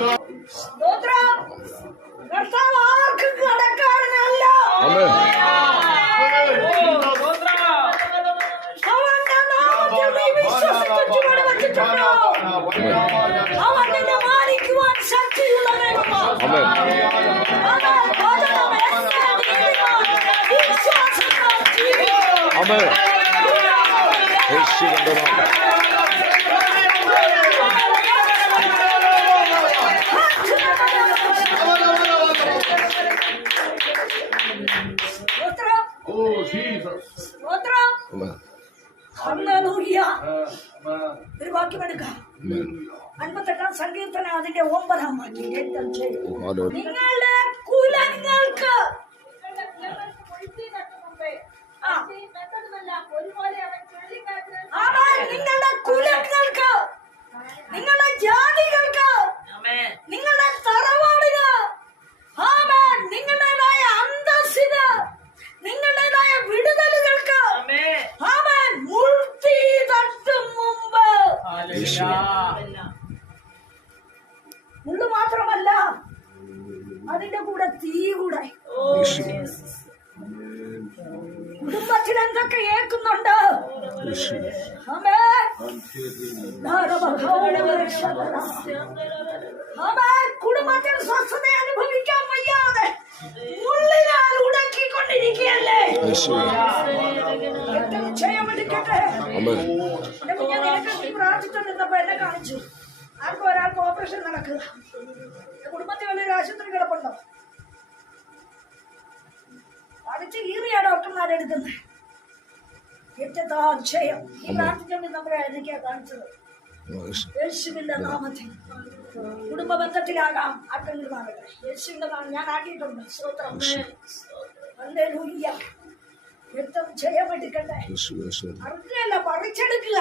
നീ ഹല്ലേലൂയ. ഒരു വാക്യം എടുക്കാം അൻപത്തെട്ടാം സങ്കീർത്തനം അതിന്റെ ഒമ്പതാം വാക്യം. നിങ്ങളുടെ കുലങ്ങൾക്ക് അവൻ നിങ്ങളുടെ കുലങ്ങൾക്ക് നിങ്ങളുടെ ജാതികൾക്ക് നിങ്ങളുടെ തറവാടിന് നിങ്ങളുടേതായ അന്തസ്സിന് കുടുംബത്തിൽ വലിയൊരു ആശുപത്രി കിടപ്പുണ്ടോ? അടിച്ച് കീറിയാ ഡോക്ടർമാരെടുക്കുന്നത് ഏറ്റതാ ക്ഷയം ഈ പ്രാർത്ഥിച്ചുകൊണ്ടിരുന്നപ്പോഴാണ് എനിക്ക് കാണിച്ചത്. യേശു. യേശുവിന്റെ നാമത്തിൽ. കുടുംബ ബന്ധത്തിലാകാം. ആർക്കെങ്കിലും ആകട്ടെ യേശുവിന്റെ നാമം ഞാൻ ആക്കിയിട്ടുണ്ട്. സ്തോത്രം. ജയമെടുക്കട്ടെ. അറിഞ്ഞല്ല പറിച്ചെടുക്കുക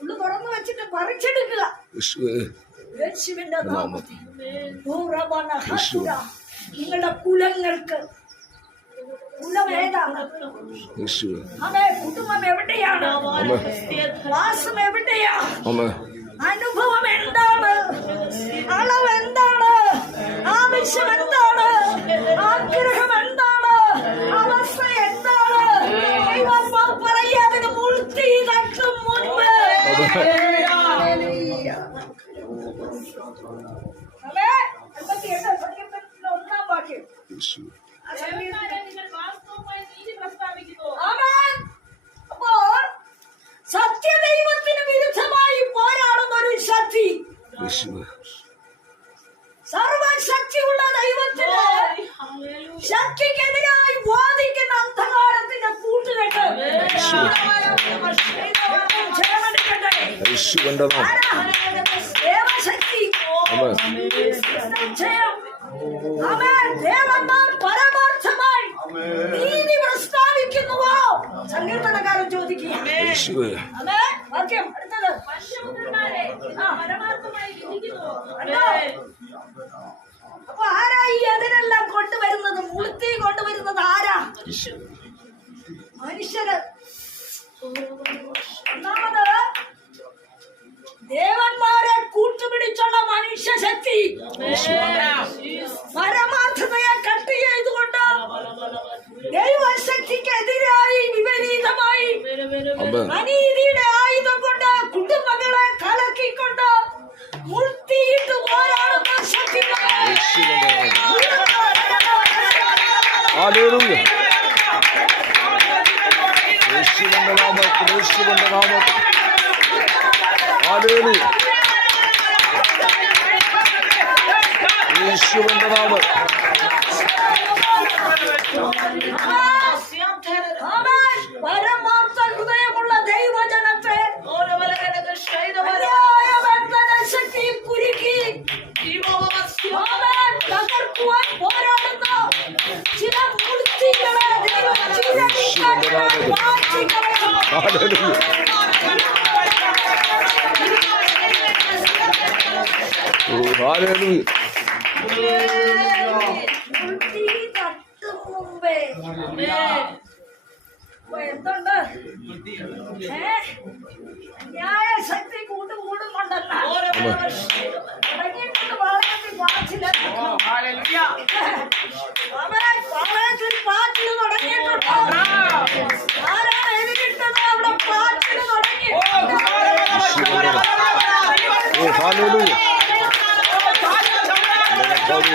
ഉള്ളു തുറന്നു വെച്ചിട്ട് പറിച്ചെടുക്കുക യേശുവേ. യേശുവിന്റെ നാമത്തിൽ. നിങ്ങളുടെ കുലങ്ങൾക്ക് കുലം ഏതാണ്? അതെ കുടുംബം എവിടെയാണ്? വാസം എവിടെയാ? അനുഭവം എന്താണ്? അളവ് എന്താണ്? ആവശ്യം എന്താണ്? ആഗ്രഹം എന്താണ്? അവസ്ഥ എന്താണ്? പറയാതിന് മുൾത്തി തട്ടും മുൻപ്. സത്യദൈവത്തിന് വിരുദ്ധമായി പോരാടുന്ന ഒരു ശക്തി. സർവശക്തിയുള്ള ദൈവത്തിന് ശക്തിക്കെതിരായി വാദിക്കുന്ന അന്ധകാരത്തിന്റെ കൂട്ടുകെട്ട്. യേശുവിന്റെ നാമം. ജയം ആമേൻ. ദേവന്മാർ പരമാർത്ഥമായി നീതി പ്രസ്താവിക്കുന്നുവോ? സങ്കീർത്തനക്കാരൻ ചോദിക്കുക വാക്യം അടുത്തത്? അപ്പൊ ആരാ ഈ അതിനെല്ലാം കൊണ്ടുവരുന്നത്? മുളുത്തി കൊണ്ടുവരുന്നത് ആരാ? മനുഷ്യര്. ഒന്നാമത് ദേവന്മാരെ കൂട്ടുപിടിച്ചുള്ള മനുഷ്യശക്തി പരമാർത്ഥതയെ കട്ട് ചെയ്തുകൊണ്ട് ദൈവശക്തിക്കെതിരായി വിപരീതമായി അനീതിയുടെ ആയുധം കൊണ്ട് കുടുംബങ്ങളെ കലക്കിക്കൊണ്ട് മുർത്തിയിട്ട് പോരാടുന്ന ശക്തി യേശുവിന്റെ നാമം ഹല്ലേലൂയ യേശുവിന്റെ നാമത്തിൽ യേശുവിന്റെ നാമത്തിൽ ഹല്ലേലൂയ യേശുവിന്റെ നാമം ആമേൻ. പരമാർത്ഥ ഹൃദയമുള്ള ദൈവജനത്തെ അന്യായബന്ധന ശക്തിയിൽ കുരുക്കി ആമേൻ. തകർക്കുവാൻ പോരാടുന്ന ചില മൂർത്തികളെ ദൈവം ചിരടിക്കാറ്റിനാൽ മാറ്റിക്കളയണം. ഹല്ലേലൂയ ഓ ഹല്ലേലൂയ മൂർത്തി തട്ടും മുമ്പേ അപ്പൊ എന്തുണ്ട് ഏ ന്യായ ശക്തി കൂട്ട് കൂടുന്നുണ്ടല്ലോ തുടങ്ങിയിട്ടുണ്ട് പാളയത്തിൽ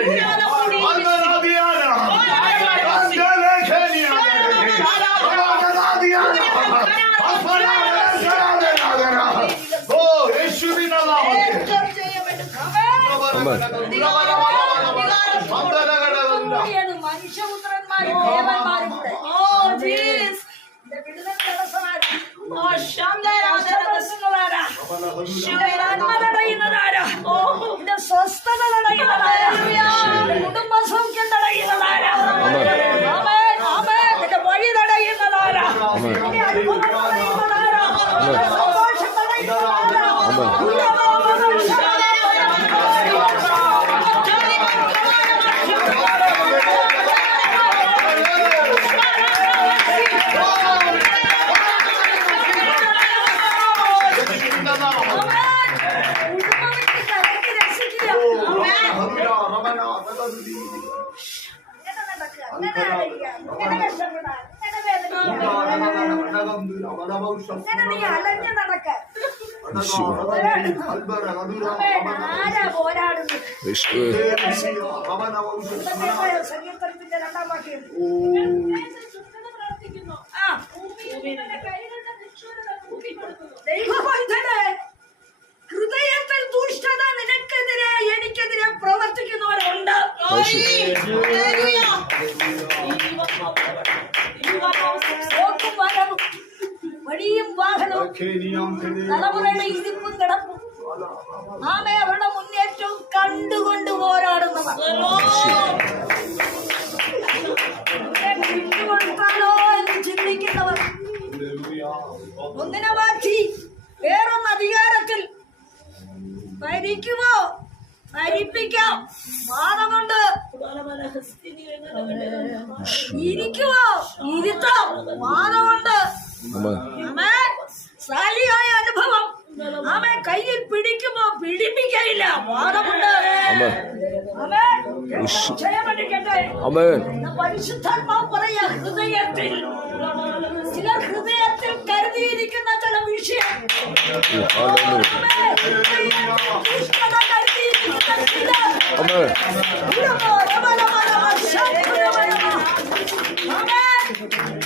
Who knows? സങ്കീർത്തനത്തിന്റെ രണ്ടാം വാക്യം. ആ ദൈവമൈതനെ ഹൃദയത്തിൽ ദുഷ്ടത നിനക്കെതിരെ എനിക്കെതിരെ പ്രവർത്തിക്കുന്നവരുണ്ട്. പോക്കും വരവും വഴിയും വാഹനവും തലമുറയുടെ ഇരിപ്പും കിടപ്പും. ആമേ അവരുടെ മുന്നേറ്റവും കണ്ടുകൊണ്ട് പോരാടുന്നവർ. ഇവരെ എന്ന് ചിന്തിക്കുന്നവർ. ഒന്നിനെ മാറ്റി വേറൊന്ന് അധികാരത്തിൽ ഭരിക്കുമോ? ഭരിപ്പിക്കാം. വാദമുണ്ട്. ഇരിക്കുമോ? ഇരുത്താം. വാദമുണ്ട് ആമേൻ ആമേൻ. സാലിയായ അനുഭവം ആമേ കയ്യിൽ പിടിക്കുമോ പിടിപ്പിക്കയില്ല വാദമുണ്ട് ആമേൻ ആമേൻ. യേശു. ജയമടിക്കട്ടെ ആമേൻ ഇന്ന് പരിശുദ്ധാത്മാവ് പറയാ ഹൃദയത്തിൽ ചിലർ ഹൃദയത്തിൽ കരുതിയിരിക്കുന്ന ചില വിഷയം ഓ ഹാലേലൂയ ആമേൻ. ദുഷ്ടത കരുതിയിരിക്കുന്ന ചിലർ ആമേൻ ഇടമോ, രമരമ, രമ, ശംഖുരമരമ. ആമേൻ.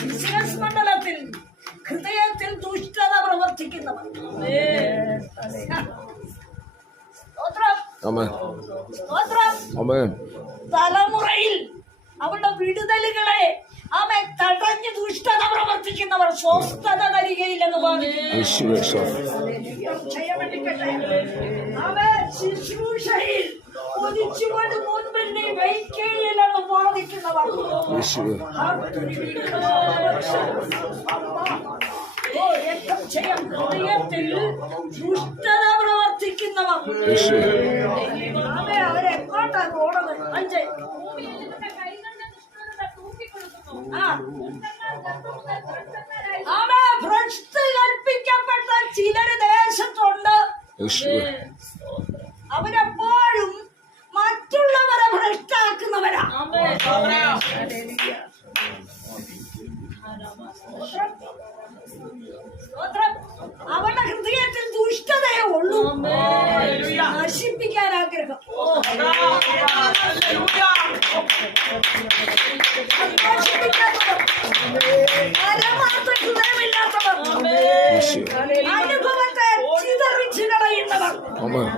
ബിസിനസ് മണ്ഡലത്തിൽ ഹൃദയത്തിൽ ദുഷ്ടത പ്രവർത്തിക്കുന്നവർ സ്തോത്രം ആമേൻ സ്തോത്രം ആമേൻ തലമുറയിൽ അവരുടെ വിടുതലുകളെ അവൻ തടഞ്ഞു ദുഷ്ടത പ്രവർത്തിക്കുന്നവർ സ്വസ്ഥത തരികയില്ലെന്ന് അവൻ ശുശ്രൂഷയിൽ മുൻപിൽ വാദിക്കുന്നവർ. ചെയ്യാം ഹൃദയത്തിൽ ദുഷ്ടത പ്രവർത്തിക്കുന്നവർ. അവരെ അവരെങ്ങോട്ടാ പോണത് അഞ്ചേ ഭൂമിയിൽ കൽപ്പിക്കപ്പെട്ട ചിലര് ദേശത്തുണ്ട് അവരെപ്പോഴും മറ്റുള്ളവരെ ഭ്രഷ്ടാക്കുന്നവരാ സ്തോത്രം. അവരുടെ ഹൃദയത്തിൽ ദുഷ്ടതയെ ഉള്ളൂ. നശിപ്പിക്കാൻ ആഗ്രഹം. പരമാർത്ഥ ഹൃദയമില്ലാത്തവർ അനുഭവത്തെ ചിതറിച്ചു കളയുന്നവർ ആമേൻ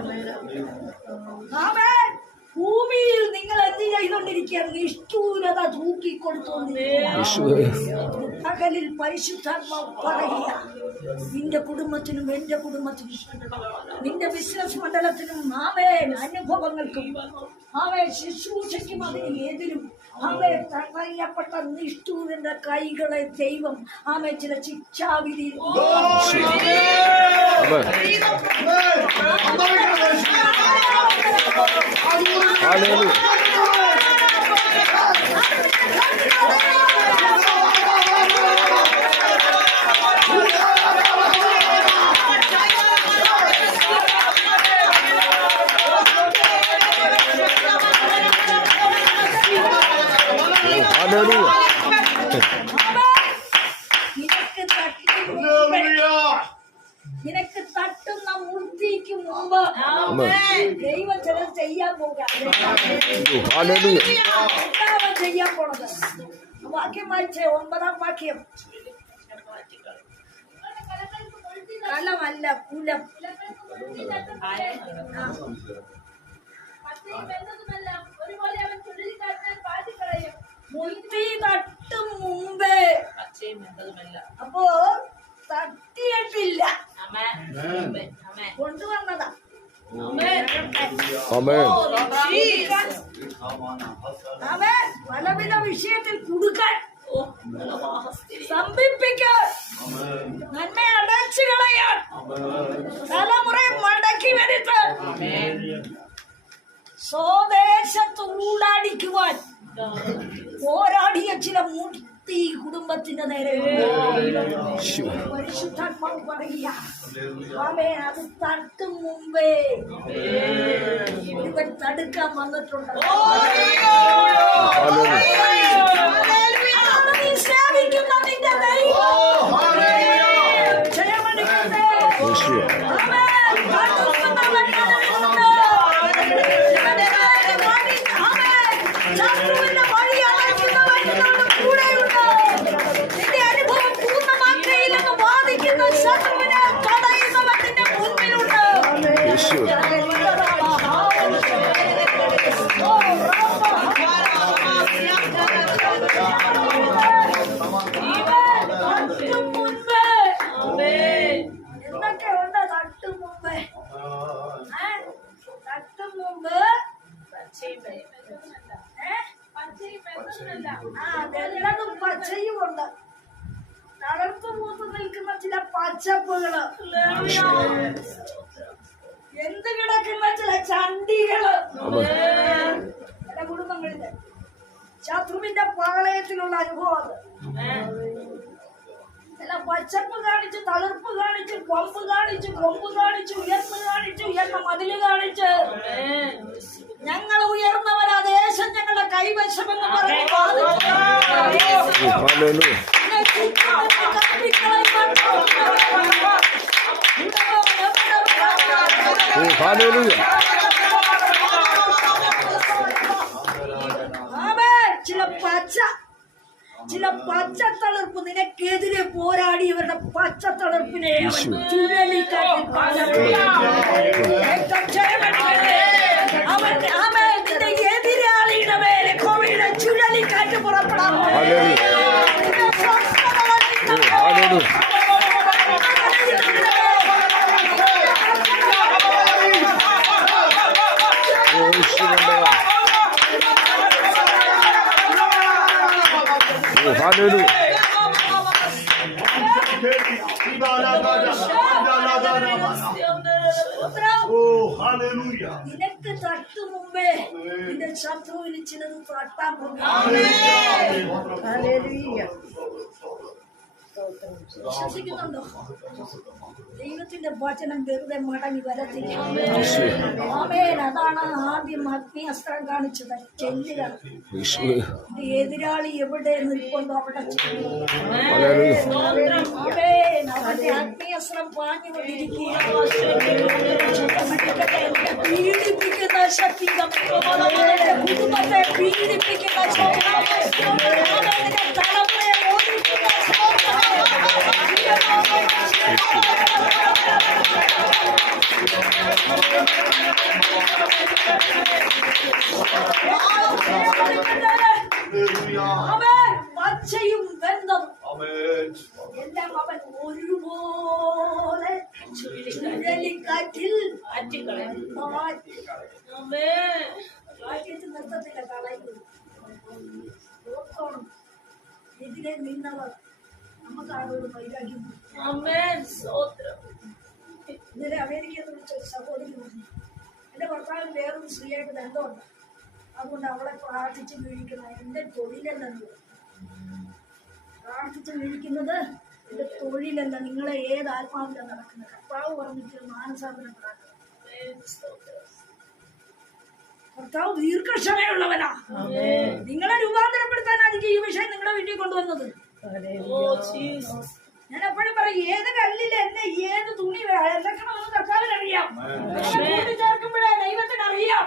ആമേൻ. ഭൂമിയിൽ നിങ്ങൾ എന്ത് ചെയ്തുകൊണ്ടിരിക്കുക നിഷ്ഠൂരത തൂക്കിക്കൊടുത്തുകൊണ്ടിരിക്കുക യേശുവേ പകലിൽ പരിശുദ്ധാത്മ പറയുക നിന്റെ കുടുംബത്തിനും എന്റെ കുടുംബത്തിനും നിന്റെ ബിസിനസ് മണ്ഡലത്തിനും ആവേ അനുഭവങ്ങൾക്കും ആമേ ശുശ്രൂഷയ്ക്കും അതിന് എതിരും ആമേ തടയപ്പെട്ട നിഷ്ഠൂരന്റെ കൈകളെ ദൈവം ആമേ ചില ശിക്ഷാവിധി ഹല്ലേലൂയ നിനക്ക് തട്ടും നിനക്ക് തട്ടുന്ന മൂർത്തിക്ക് മുമ്പ് ദൈവം ചിലത് ചെയ്യാൻ പോകാം. ഹല്ലേലൂയ. എന്താണ് ചെയ്യാൻ പോണത്. വാക്യം വായിച്ചേ ഒമ്പതാം വാക്യം. കലമല്ല കുലം. മുത്തി തട്ടും മുമ്പേ. അപ്പോ തട്ടിയിട്ടില്ല. കൊണ്ടുവന്നതാ. അവൻ പലവിധ വിഷയത്തിൽ കുടുക്കാൻ സ്വദേശത്ത് ഊടാടിക്കുവാൻ പോരാടിയ ചില മൂർത്തി കുടുംബത്തിന്റെ നേരെ യേശുവേ പരിശുദ്ധാത്മാവ് പറയുക ആമേ അത് തട്ടും മുമ്പേ ഒരുവൻ തടുക്കാൻ വന്നിട്ടുണ്ട് പച്ചപ്പുകൾ എന്ത് കിടക്കുന്ന ചില ചണ്ടികൾ? ചില കുടുംബങ്ങളിൽ. ശത്രുവിന്റെ പാളയത്തിലുള്ള അനുഭവം അത്. ചില പച്ചപ്പ് കാണിച്ച് തളിർപ്പ് കാണിച്ച് കൊമ്പ് കാണിച്ച് കൊമ്പ് കാണിച്ച് ഉയർന്ന് കാണിച്ച് ഉയർന്ന മതിൽ കാണിച്ച്. ഞങ്ങൾ ഉയർന്നവരാ ദേശം ഞങ്ങളുടെ കൈവശമെന്ന് പറഞ്ഞ് ഹല്ലേലൂയ ആമേൻ. ചില പച്ച ചില പച്ചത്തളിർപ്പ് നിനക്കെതിരെ പോരാടി ഇവരുടെ പച്ചത്തളർപ്പിനെ നിന്റെ എതിരാളിയുടെ മേലെ ചുഴലിക്കാറ്റ് പുറപ്പെടാൻ നിന്റെ ശത്രുവിന് ചിലത് വിശ്വസിക്കുന്നുണ്ടോ? ദൈവത്തിന്റെ വചനം വെറുതെ മടങ്ങി വരത്തില്ല. ആമേൻ. അതാണ് ആദ്യം അഗ്നിയസ്ത്രം കാണിച്ചത്. ചെല്ലുക. എതിരാളി എവിടെ നിൽക്കൊണ്ടോ അവിടെ ആമേൻ. അവന്റെ അഗ്നിയസ്ത്രം പാഞ്ഞുകൊണ്ടിരിക്കുക പീഡിപ്പിക്കുന്ന ശക്തി കുടുംബത്തെ പീഡിപ്പിക്കുന്ന ശക്തി. അവൻ പച്ചയും ബന്ധം ആമേൻ എല്ലാം അവൻ ഒരുപോലെ ചുഴലിക്കാറ്റിൽ മാറ്റി. കാറ്റിട്ട് നിർത്തത്തില്ല കളയുന്നു ഓർത്തോണം എതിരെ നിന്നവർ നമുക്ക് ആരോട് വൈരാഗ്യം ഇന്നലെ അമേരിക്കയിൽ വിളിച്ച സഹോദരി പറഞ്ഞു എന്റെ ഭർത്താവിന് വേറൊരു സ്ത്രീയായിട്ട് ബന്ധമുണ്ട്. അതുകൊണ്ട് അവളെ പ്രാർത്ഥിച്ച് വീഴിക്കണം എന്റെ തൊഴിലല്ലെന്ന് പ്രാർത്ഥിച്ച് വീഴിക്കുന്നത് എന്റെ തൊഴിലല്ല നിങ്ങളെ ഏത് ആത്മാവിലാണ് നടക്കുന്നത്? കർത്താവ് പറഞ്ഞിട്ട് മാനസാന്തരം പ്രാർത്ഥന കർത്താവ് ദീർഘക്ഷമയുള്ളവനാ. നിങ്ങളെ രൂപാന്തരപ്പെടുത്താനായിരിക്കും ഈ വിഷയം നിങ്ങളുടെ വീട്ടിൽ കൊണ്ടുവന്നത്. ഞാൻ എപ്പോഴും പറയും ഏത് കല്ലിൽ എന്നെ ഏത് തുണി ഇറക്കണമെന്ന് കർത്താവിന് അറിയാം. ചേർക്കുമ്പോഴേ ദൈവത്തിന് അറിയാം.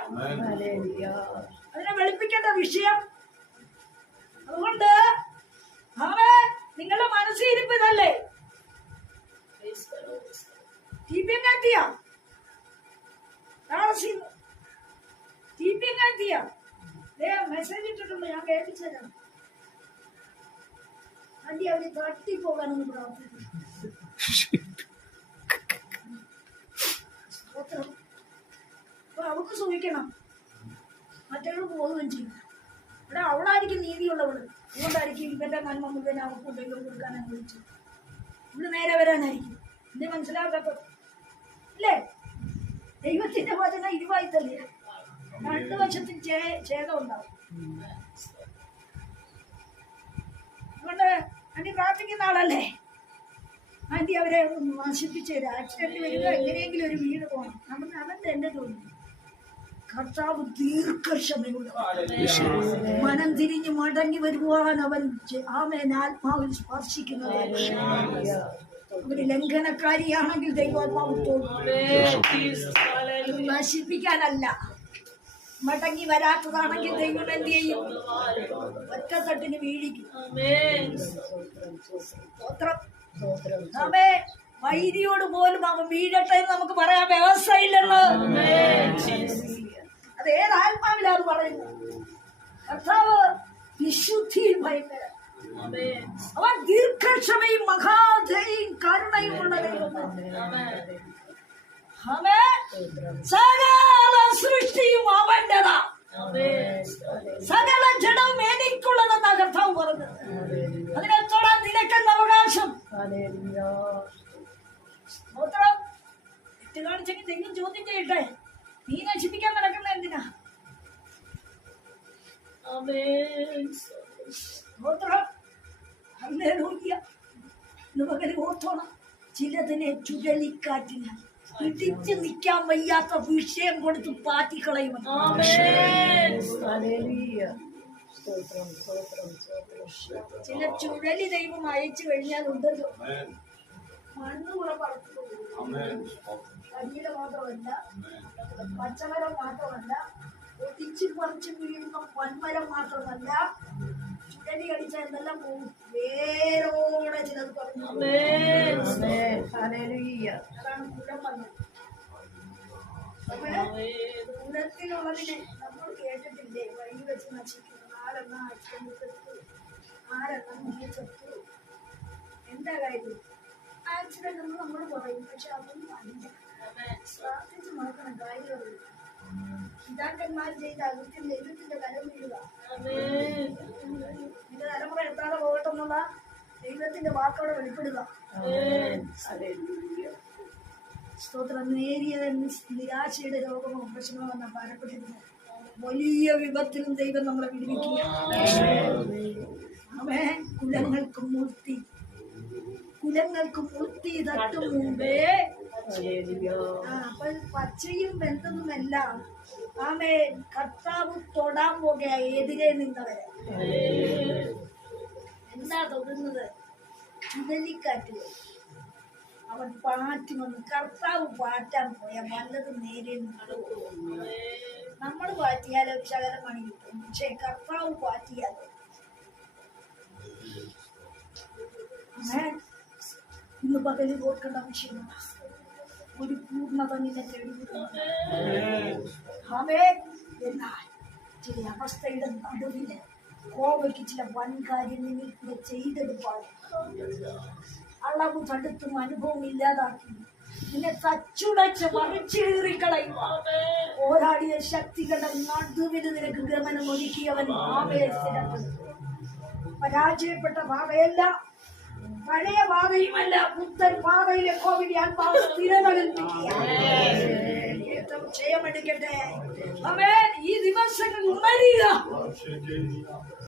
അതിനെ വെളുപ്പിക്കേണ്ട വിഷയം. അതുകൊണ്ട് അവൻ നിങ്ങളുടെ മനസ്സിരിപ്പ് ഇതല്ലേ? ടി പി എം കാറ്റിയാ ടി പി എം കാറ്റിയാ മെസ്സേജ് ഇട്ടിട്ടുണ്ട് ഞാൻ കേൾപ്പിച്ചു തരാം ആന്റി അവർ തട്ടിപ്പോകാനൊന്ന് പ്രാർത്ഥിക്കും സ്തോത്രം. അപ്പൊ അവൾക്ക് സൂഹിക്കണം മറ്റവൾ പോവുകയും ചെയ്യും. ഇവിടെ അവളായിരിക്കും നീതിയുള്ളവൾ. അതുകൊണ്ടായിരിക്കും ഇവന്റെ നന്മ മുഴുവൻ അവൾക്ക് ഉണ്ടെങ്കിലും കൊടുക്കാൻ അനുഭവിച്ചു ഇവിടെ നേരെ വരാനായിരിക്കും. എന്നെ മനസ്സിലാക്കാത്ത അല്ലേ ദൈവത്തിന്റെ വചനം ഇരുവായിത്തല്ലേ രണ്ടു വശത്തും ഛേദം ഉണ്ടാവും. അതുകൊണ്ട് ആന്റി പ്രാർത്ഥിക്കുന്ന ആളല്ലേ? ആന്റി അവരെ നശിപ്പിച്ച് തരാം. ആക്സിഡന്റ് വരിക എങ്ങനെയെങ്കിലും ഒരു വീട് പോകണം നമ്മൾ അതെന്താ എന്റെ തോന്നുന്നു കർത്താവ് ദീർഘക്ഷമയുള്ള മനം തിരിഞ്ഞ് മടങ്ങി വരുവാൻ അവൻ ആമേൻ. ആത്മാവിൽ സ്പർശിക്കുന്നത് അവർ ലംഘനക്കാരിയാണെങ്കിൽ ദൈവാത്മാവ് തോന്നും. നശിപ്പിക്കാനല്ല. മടങ്ങി വരാത്തതാണെങ്കിൽ ദൈവം എന്ത് ചെയ്യും? ഒറ്റത്തട്ടിന് വീഴിക്കും. ആമേ വൈദ്യോട് പോലും അവൻ വീഴട്ടെ എന്ന് നമുക്ക് പറയാൻ വ്യവസ്ഥയില്ലല്ലോ. അത് ഏത് ആത്മാവിലാ അത് പറയുന്നത്? കർത്താവ് വിശുദ്ധിയിൽ ഭയങ്കര. അവൻ ദീർഘക്ഷമയും മഹാധയും കരുണയും ഉള്ള സകല സൃഷ്ടിയും അവന്റെതാ. സകല ജഡവും എനിക്കുള്ളതെന്നാ കർത്താവ് പറഞ്ഞത്. അതിനെ തൊടാൻ നിനക്കെന്ന അവകാശം സ്തോത്രം കാണിച്ചെങ്കിൽ ദൈവം ചോദ്യം ചെയ്യട്ടെ? നീ നശിപ്പിക്കാൻ നടക്കുന്ന എന്തിനാ? പകരം ഓർത്തോണം. ചിലതിനെ ചുഴലിക്കാറ്റിന് പിടിച്ചു നിൽക്കാൻ വയ്യാത്ത വിഷയം കൊടുത്ത് പാറ്റിക്കളയും. ചില ചുഴലി ദൈവം അയച്ചു കഴിഞ്ഞാൽ ഉണ്ടല്ലോ. മണ്ണ് കൂടെ കരിയില മാത്രമല്ല പച്ചമരം മാത്രമല്ല ഒടിച്ചു പറിച്ചു വീഴുന്ന വൻമരം മാത്രമല്ല ചുഴലി അടിച്ച എന്തെല്ലാം പോകും? വേരോടെ ചിലത് പറഞ്ഞു അതാണ് കുലം വന്നത്. കുലത്തിലുള്ളതിനെ നമ്മൾ കേട്ടിട്ടില്ലേ? വഴി വെച്ച് നശിക്കുന്നു ആരെന്ന ചത്തു ആരെണ്ണം മുന്നിൽ ചത്തു? എന്താ കാര്യം? ആക്സിഡന്റ് എന്ന് നമ്മൾ പറയും പക്ഷെ അതൊന്നും അല്ല. പ്രാർത്ഥിച്ച് നോക്കണം കാര്യമുള്ളൂ പിതാക്കന്മാർ ചെയ്ത അകൃത്യം ദൈവത്തിന്റെ കരം വീഴുക. നിന്റെ തലമുറ എത്താതെ പോകട്ടെന്നുള്ള ദൈവത്തിന്റെ വാക്കോടെ വെളിപ്പെടുക. സ്തോത്രം. നേരിയ നിസ്- നിരാശയുടെ രോഗമോ പ്രശ്നമോ വന്ന ഭാരപ്പെട്ടിരുന്നു വലിയ വിപത്തിലും ദൈവം നമ്മളെ വിടുവിക്കുക. അവൻ കുലങ്ങൾക്ക് മൂർത്തി കുലങ്ങൾക്ക് മൂർത്തി തട്ടും മുമ്പേ ആ, അപ്പൊ പച്ചയും വെന്തതുമെല്ലാം ആമേ കർത്താവ് തൊടാൻ പോകുക എതിരെ നിന്നവരെ എന്താ തൊടുന്നത്? ചുഴലിക്കാറ്റ്. അവൻ പാറ്റി വന്ന്. കർത്താവ് പാറ്റാൻ പോയ വല്ലതും നേരെ നമ്മൾ പാറ്റിയാലോ ശകലം പണി കിട്ടും. പക്ഷെ കർത്താവ് പാറ്റിയാലോ? ആമേൻ. ഇന്ന് പകലിൽ ഓർക്കേണ്ട ആവശ്യമില്ല. ഒരു പൂർണത നിന്നെ എന്നാൽ ചില അവസ്ഥയുടെ നടുവിൽ കോവയ്ക്ക് ചില വൻകാര്യം നിങ്ങൾ കൂടെ ചെയ്തെടുപ്പാൻ അളവ് തടുത്തും അനുഭവം ഇല്ലാതാക്കി. നിന്നെ തച്ചുടച്ച് മറിച്ചേറിക്കളയും പോരാടിയ ശക്തികളുടെ നടുവിന് നിനക്ക് ഗമനം ഒരുക്കിയവൻ ആവയെ പരാജയപ്പെട്ട ഭാവയല്ല പഴയ ഭാവയുമല്ല പുത്തൻ പാതയിലെ കോവിഡ് ആത്മാവ് സ്ഥിരത കൽപ്പിക്കുക ജയമെടുക്കട്ടെ ഈ ദിവസങ്ങൾ ഉണരുക